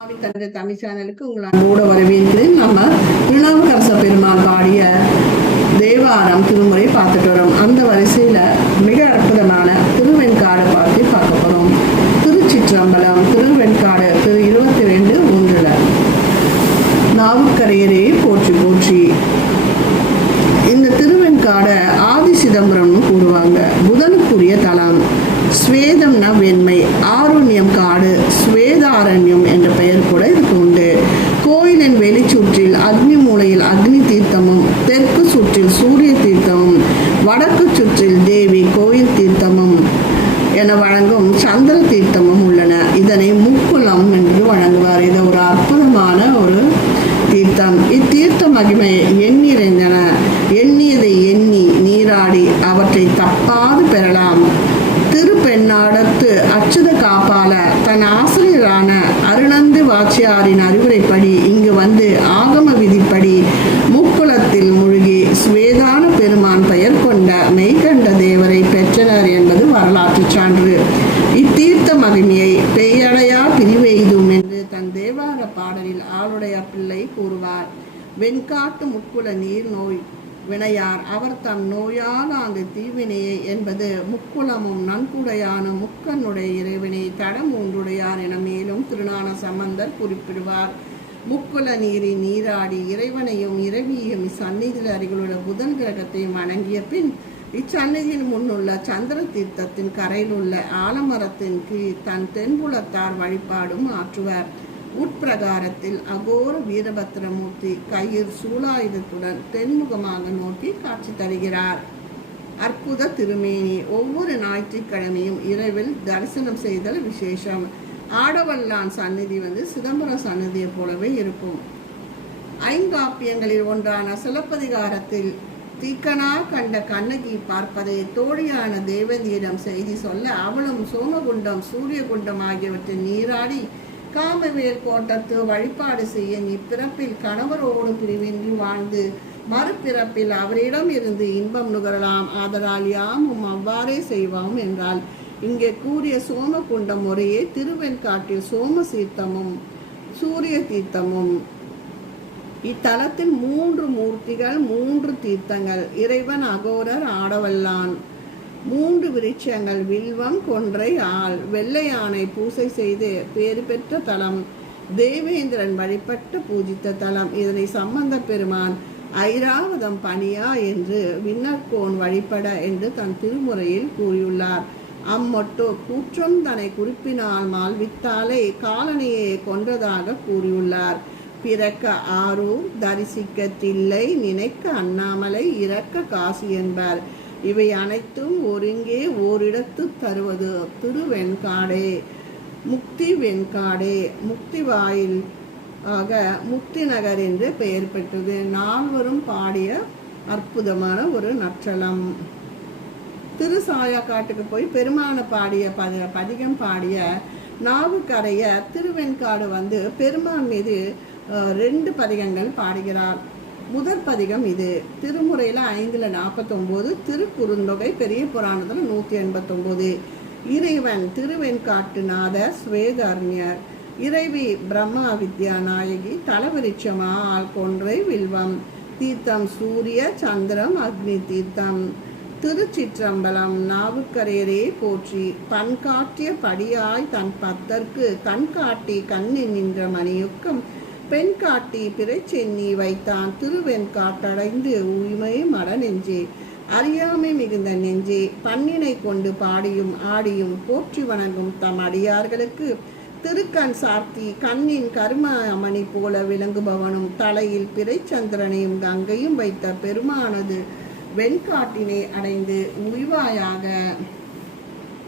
தந்த தமிழ் சேனலுக்கு உங்களை அன்போடு வரவேற்கிறேன் நம்ம திருநாவுக்கரச பெருமாள் பாடிய தேவாரம் திருமுறை பார்த்துட்டு வரோம். அந்த வரிசையில் மிக அற்புதமான திருவெண்காடு பாட்டி பார்க்க போகிறோம் திருச்சிற்றம்பலம் திருவெண்காடு திரு இருபத்தி ரெண்டு ஒன்றில் நாவுக்கரையரே போற்றி போற்றி. இந்த திருவெண்காடை ஆதி சிதம்பரம்னு கூறுவாங்க. புதனுக்குரிய தலம். ஸ்வேதம்னா வெண்மை. ஆருண்யம் காடு. ஸ்வேதாரண்யம் என்ற பெயர் கூட வெண்காட்டு முக்குல நீர் நோய் வினையார். அவர் தம் நோயால் அந்த தீவினையை என்பது முக்குளமும் நன்குடையான முக்கனுடைய இறைவனை தடம் ஒன்றுடையார் என மேலும் திருநான சம்பந்தர் குறிப்பிடுவார். முக்குல நீரின் நீராடி இறைவனையும் இறைவியையும் இச்சந்நிதியில் அருகிலுள்ள புதன் கிரகத்தையும் வணங்கிய பின் இச்சந்நிதியின் முன்னுள்ள சந்திர தீர்த்தத்தின் கரையில் உள்ள ஆலமரத்தின் கீழ் தன் தென்புலத்தார் வழிபாடும் ஆற்றுவர். உட்பிரகாரத்தில் அகோர வீரபத்ரமூர்த்தி கையில் சூலாயுதத்துடன் தென்முகமாக நோக்கி காட்சி தருகிறார். அற்புத திருமேனி ஒவ்வொரு ஞாயிற்றுக்கிழமையும் இரவில் தரிசனம் செய்தல் விசேஷம். ஆடவல்லான் சந்நிதி வந்து சிதம்பரம் சந்நிதியை போலவே இருக்கும். ஐங்காப்பியங்களில் ஒன்றான சிலப்பதிகாரத்தில் தீக்கனா கண்ட கண்ணகி பார்ப்பதை தோழியான தேவதியிடம் செய்தி சொல்ல அவளும் சோமகுண்டம் சூரியகுண்டம் ஆகியவற்றில் நீராடி காமவேல் கோட்டத்து வழிபாடு செய்ய இப்பிறப்பில் கணவரோடு பிரிவின்றி வாழ்ந்து மறுபிறப்பில் அவரிடம் இருந்து இன்பம் நுகரலாம். ஆதலால் யாமும் அவ்வாறே செய்வோம் என்றால் இங்கே கூறிய சோமகுண்டம் முறையே திருவெண்காட்டில் சோம சீர்த்தமும் சூரிய தீர்த்தமும் இத்தலத்தில் மூன்று மூர்த்திகள் மூன்று தீர்த்தங்கள். இறைவன் அகோரர் ஆடவல்லான். மூன்று விருட்சங்கள் வில்வம் கொன்றை ஆள். வெள்ளை யானை பூசை செய்து பேறு பெற்ற தலம். தேவேந்திரன் வழிபட்ட பூஜித்த தலம். இதனை சம்பந்த பெருமான் ஐராவதம் பணியா என்று விண்ணற்கோன் வழிபட என்று தன் திருமுறையில் கூறியுள்ளார். அம்மொட்டோ கூற்றம் தன்னை குறிப்பினால் மால்வித்தாலே காலனியை கொன்றதாக கூறியுள்ளார். பிறக்க ஆரூர் தரிசிக்க தில்லை நினைக்க அண்ணாமலை இறக்க காசி என்பார். இவை அனைத்தும் ஒருங்கே ஓரிடத்து தருவது திருவெண்காடே. முக்தி வெண்காடே. முக்தி வாயில் ஆக முக்தி நகர் என்று பெயர் பெற்றது. நால்வரும் பாடிய அற்புதமான ஒரு நற்றலம். திருசாயாக்காட்டுக்கு போய் பெருமான பாடிய பதி பதிகம் பாடிய நாவுக்கரைய திருவெண்காடு வந்து பெருமான் மீது ரெண்டு பதிகங்கள் பாடுகிறார். முதற் பதிகம் இது. திருமுறையில் ஐந்தில் நாற்பத்தொம்போது திருக்குறுந்தொகை பெரிய புராணத்தில் நூற்றி எண்பத்தொம்போது. இறைவன் திருவெண்காட்டுநாதர் ஸ்வேதர்ணியர் இறைவி பிரம்மா வித்யா நாயகி தலவிருட்சமா ஆள் கொன்றை வில்வம். தீர்த்தம் சூரிய சந்திரம் அக்னி தீர்த்தம். திருச்சிற்றம்பலம் நாவுக்கரேரே போற்றி. பண்காட்டிய படியாய் தன் பத்தர்க்கு கண் காட்டி கண்ணில் நின்ற மணியுக்கம். பெண் காட்டி பிறைச்சென்னி வைத்தான் திருவெண்காட்டடைந்து உய்மை மட நெஞ்சே. அறியாமை மிகுந்த நெஞ்சே பண்ணினை கொண்டு பாடியும் ஆடியும் போற்றி வணங்கும் தம் அடியார்களுக்கு திருக்கண் சார்த்தி கண்ணின் கர்ம அமணி போல விளங்குபவனும் தலையில் பிறைச்சந்திரனையும் கங்கையும் வைத்த பெருமானது வெண்காட்டினை அடைந்து உய்வாயாக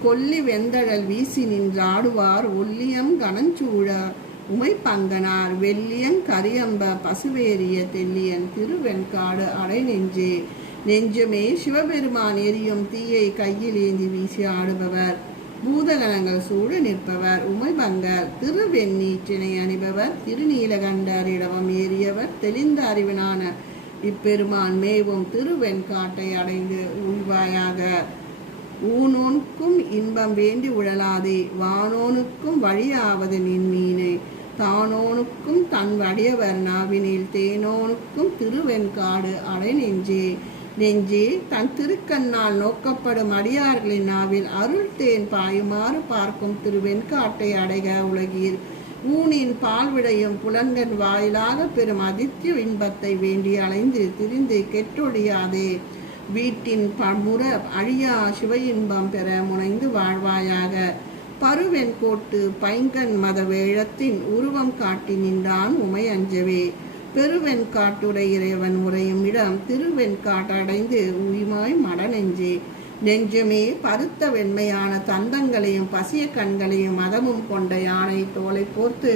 கொல்லி வெந்தழல் வீசி நின்றாடுவார் ஒல்லியம் கனஞ்சூழ உமை பங்கனார் வெள்ளியங் கரியம்ப பசுவேறிய தெல்லியன் திருவெண்காடு அடை நெஞ்சே நெஞ்சமே சிவபெருமான் எரியும் தீயை கையில் ஏந்தி வீசி ஆடுபவர். பூதகணங்கள் சூடு நிற்பவர் உமைபங்கர் திருவெண்ணீற்றினை அணிபவர் திருநீலகண்டர் இடவம் ஏறியவர் தெளிந்த அறிவினான. இப்பெருமான் மேவும் திருவெண்காட்டை அடைந்து உள்வாயாக. ஊனோனுக்கும் இன்பம் வேண்டி உழலாதே. வானோனுக்கும் வழியாவது நின் மீனை. தானோனுக்கும் தன் வடியவர் நாவினில் தேனோனுக்கும் திருவெண்காடு அடை நெஞ்சே நெஞ்சே தன் திருக்கண்ணால் நோக்கப்படும் அடியார்களின் நாவில் அருள் தேன் பாயுமாறு பார்க்கும் திருவெண்காட்டை அடைக உலகீர். ஊனின் பால் விடையும் புலன்கள் வாயிலாக பெறும் அதிர்ச்சி இன்பத்தை வேண்டி அலைந்து திரிந்து கெட்டொழியாதே. வீட்டின் பமுற அழியா சிவ இன்பம் பெற முனைந்து வாழ்வாயாக. பருவென் கோட்டு பைங்கன் மத வேழத்தின் உருவம் காட்டி நின்றான் உமை அஞ்சவே பெருவெண் காட்டுடை இறைவன் உரையும் இடம் திருவெண் காட்டடைந்து உயிமாய் மட நெஞ்சே நெஞ்சமே பருத்த வெண்மையான தந்தங்களையும் பசிய கண்களையும் மதமும் கொண்ட யானை தோலை போர்த்து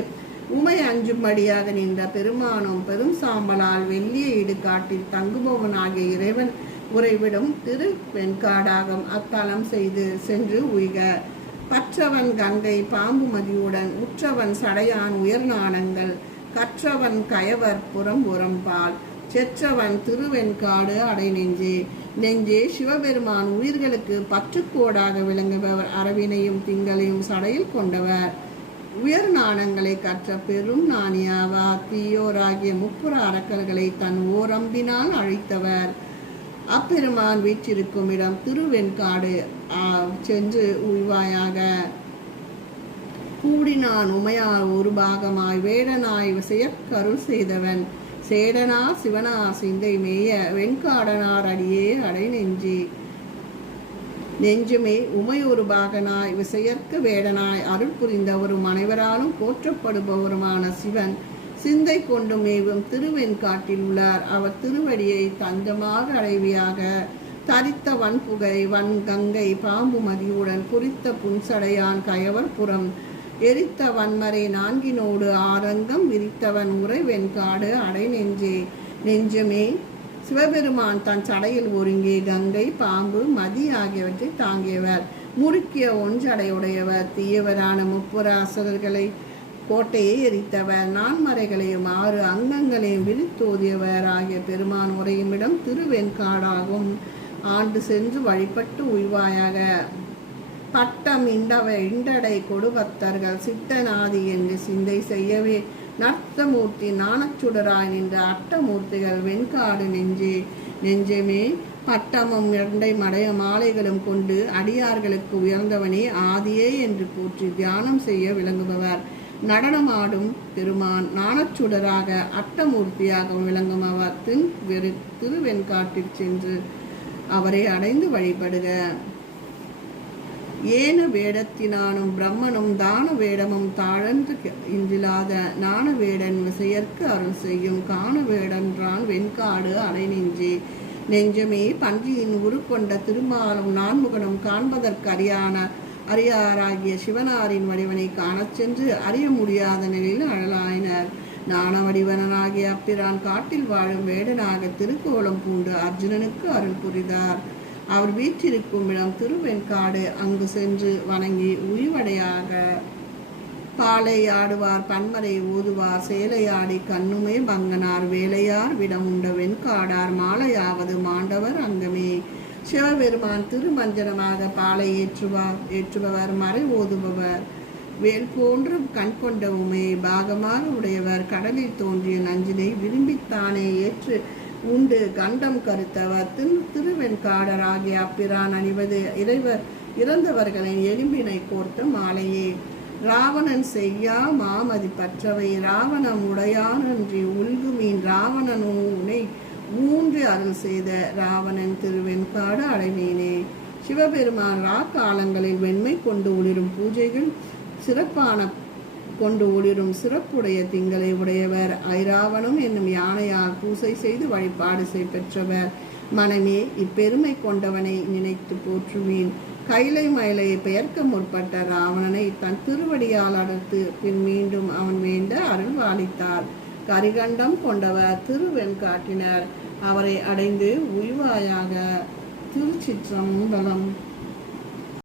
உமை அஞ்சும்படியாக நின்ற பெருமானும் பெரும் சாம்பலால் வெள்ளிய இடுகாட்டில் தங்குபவனாகிய இறைவன் உறைவிடும் திரு வெண்காடாகம் அத்தலம் செய்து சென்று உய்க. பற்றவன் கங்கை பாம்பு மதியுடன் உற்றவன் சடையான் உயர்நாணங்கள் கற்றவன் கயவர் புறம் உரம்பால் செற்றவன் திருவெண்காடு அடை நெஞ்சே. நெஞ்சே சிவபெருமான் உயிர்களுக்கு பற்றுக்கோடாக விளங்குபவர் அரவினையும் திங்களையும் சடையில் கொண்டவர். உயர் நாணங்களை கற்ற பெரும் நாணியாவா தீயோராகிய முப்புற அரக்கர்களை தன் ஓரம்பினால் அழித்தவர். அப்பெருமான் வீற்றிருக்கும் இடம் திருவெண்காடு. சென்று உய்வாயாக கூடினான் உமையா ஒரு பாகமாய். வேடனாய் செயற்கருள் செய்தவன். சேடனா சிவனா சிந்தை மேய வெண்காடனார் அடியே அடை நெஞ்சி. நெஞ்சுமே உமையொரு பாகனாய். விசையற்க வேடனாய். அருள் புரிந்தவரும் அனைவராலும் போற்றப்படுபவருமான சிவன். சிந்தை கொண்டு மேவும் திருவெண்காட்டில் உள்ளார். அவர் திருவடியை தஞ்சமாக அடைவியாக தரித்த வன்புகை வன் கங்கை பாம்பு மதியுடன் குறித்த புன்சடையான் கயவர் புறம். எரித்த வன்மறை நான்கினோடு ஆரங்கம் விரித்தவன் உரை வெண்காடு அடை நெஞ்சே. நெஞ்சமே சிவபெருமான் தன் சடையில் ஒருங்கே கங்கை பாம்பு மதி ஆகியவற்றை தாங்கியவர். முறுக்கிய ஒன்றடையுடையவர் தீயவரான முப்புற அசுரர்களை கோட்டையை எரித்தவர். நான்மறைகளையும் ஆறு அங்கங்களையும் விரித்தோதியவர் ஆகிய பெருமான் உரையுமிடம் திருவெண்காடாகும். ஆண்டு சென்று வழிபட்டு உய்வாயாக. பட்டம் இண்டவ இண்டடை கொடுபத்தர்கள் சித்தநாதி என்று சிந்தை செய்யவே. நர்த்தமூர்த்தி நாணச்சுடராய் நின்ற அட்டமூர்த்திகள் வெண்காடு நெஞ்சே. நெஞ்சமே பட்டமும் இரண்டை மடைய மாலைகளும் கொண்டு அடியார்களுக்கு உயர்ந்தவனே ஆதியே என்று போற்றி தியானம் செய்ய விளங்குபவர். நடனமாடும் பெருமான் நாணச்சுடராக அட்டமூர்த்தியாக விளங்கும் அவர் தின் வெறு திருவெண்காட்டில் சென்று அவரை அடைந்து வழிபடுக. ஏன வேடத்தினானும் பிரம்மனும் தான வேடமும் தாழன்று இன்றிலாத நாண வேடன் விசையற்கு அருள் செய்யும் காண வேடன்றான் வெண்காடு அலை நெஞ்சே நெஞ்சமே பன்றியின் உரு கொண்ட திருமாலும் நான்முகனும் காண்பதற்கு அரியாராகிய சிவனாரின் வடிவனை காணச் சென்று அறிய முடியாத நிலையில் அழலாயினர். நாண வடிவனாகிய அப்பிரான் காட்டில் வாழும் வேடனாக திருக்கோலம் பூண்டு அர்ஜுனனுக்கு அருள் புரிந்தார். அவர் வீற்றிருக்கும் இடம் திருவெண்காடு. அங்கு சென்று வணங்கி உய்வடையாக பாலை ஆடுவார் பன்மரை ஊதுவார் சேலையாடி கண்ணுமே பங்கனார் வேலையார் விடமுண்ட வெண்காடார் மாலையாவது மாண்டவர் அங்கமே. சிவபெருமான் திருமஞ்சனமாக பாலை ஏற்றுவார் ஏற்றுபவர் மறை ஓதுபவர். வேல் போன்று கண் கொண்ட உமையை பாகமாக உடையவர் கடலில் தோன்றிய நஞ்சினை விரும்பித்தானே ஏற்று உண்டு கண்டம் கருத்தவர். திரு திருவெண்காடராகிய அப்பிரான் அணிவது இறைவர் இறந்தவர்களின் எலும்பினை கோர்த்த மாலையே. ராவணன் செய்யா மாமதி பற்றவை ராவணம் உடையானன்றி உள்குமீன் ராவணன் உன்னை மூன்று அருள் செய்த ராவணன் திருவெண்காடு அடைவேனே சிவபெருமான் ராக்காலங்களில் வெண்மை கொண்டு ஒளிரும் பூஜைகள் சிறப்பான கொண்டு ஒளிரும் சிறப்புடைய திங்களை உடையவர் ஐராவணம் என்னும் யானையால் பூசை செய்து வழிபாடு செய் பெற்றவர். மனமே இப்பெருமை கொண்டவனை நினைத்து போற்றுவேன். கைலை மயிலை பெயர்க்க முற்பட்ட ராவணனை தன் திருவடியால் அடர்த்து பின் மீண்டும் அவன் வேண்ட அருள் வாளித்தார் கரிகண்டம் கொண்டவர் திருவெண்காட்டினர். அவரை அடைந்து உய்வாயாக திருச்சிற்றம்பலம்.